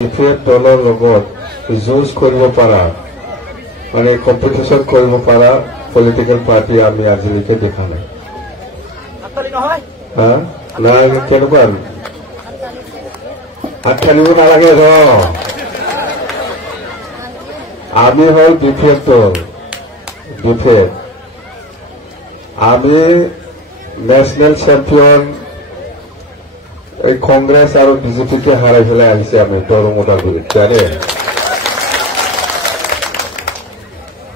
Defect দলৰ লগত যুঁজ কৰিব পাৰা মানে কম্পিটিশ্যন কৰিব পাৰা পলিটিকেল পাৰ্টি আমি আজিলৈকে দেখা নাই। নাই কেনেকুৱা হাত খেলিব নালাগে ৰ আমি হল ডিফেক্ট দল ডিফেক্ট আমি ন্যাশনাল চ্যাম্পিয়ন এই কংগ্রেস আর বিজেপিকে হারাই ফেলে আসছে আমি দরমোটার বিরুদ্ধে জানে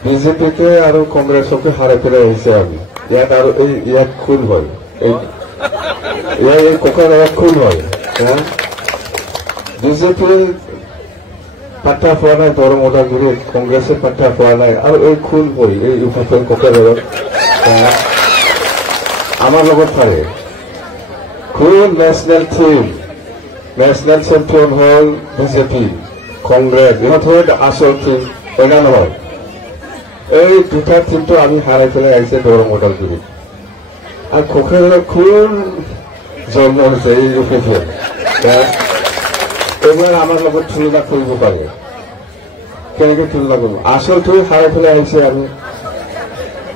বিজেপিকে আর কংগ্রেসকে হারাই ফেলে আসছে আমি ইয়াত আর ইয়াত খুন হয় এই কোকারাত খুন হয় বিজেপি পাত্তা পোৱা নাই দৰমোটাৰ বিৰুদ্ধে কংগ্ৰেসে পাত্তা পোৱা নাই আৰ এই খুন হয় এই ইউপিপিৰ কোকারাত আমার লগত পারে কোন ন্যাশনাল টিম ন্যাশনাল চ্যাম্পিয়ন হল বিজেপি কংগ্রেস ইহত হল আসল টিম হয় নহয় এই দুটা টিমটো আমি হারাই ফেলে আহিছে দৰমোটাৰ বিৰুদ্ধে আর কোকারাত কোন জন্ম হয়েছে এই ইউপিপি এবার আমার লগত তুলনা করব পারে কেনেকে তুলনা করব আসলটো হারাই ফেলে আহিছে আমি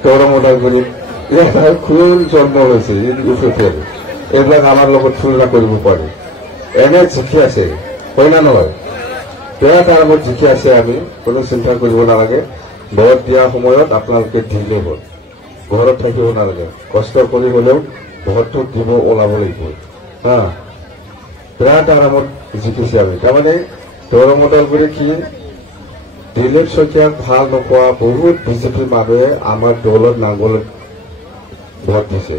দৰমোটাৰ বিৰুদ্ধে কোন জন্ম হয়েছে ইউপিপি এইবিলাক আমাৰ লগত তুলনা কৰিব পাৰি এনে জিকি আছে হয় না নহয় বেয়া কাৰণত জিকি আছে আমি কোনো চিন্তা কৰিব নালাগে ভোট দিয়া সময়ত আপোনালোকে দিলে হ'ল ঘৰত থাকিব নালাগে কষ্ট কৰি হলেও ভোটটো দিব ওলাব লাগিব হা বিৰাট আৰামত জিকিছে আমি তাৰমানে দৰমোটাৰ বুলি কি দিলীপ শইকীয়াক ভাল নোপোৱা বহুত বিজেপি মানুহে আমাৰ দলত নাঙলত ভোট দিছে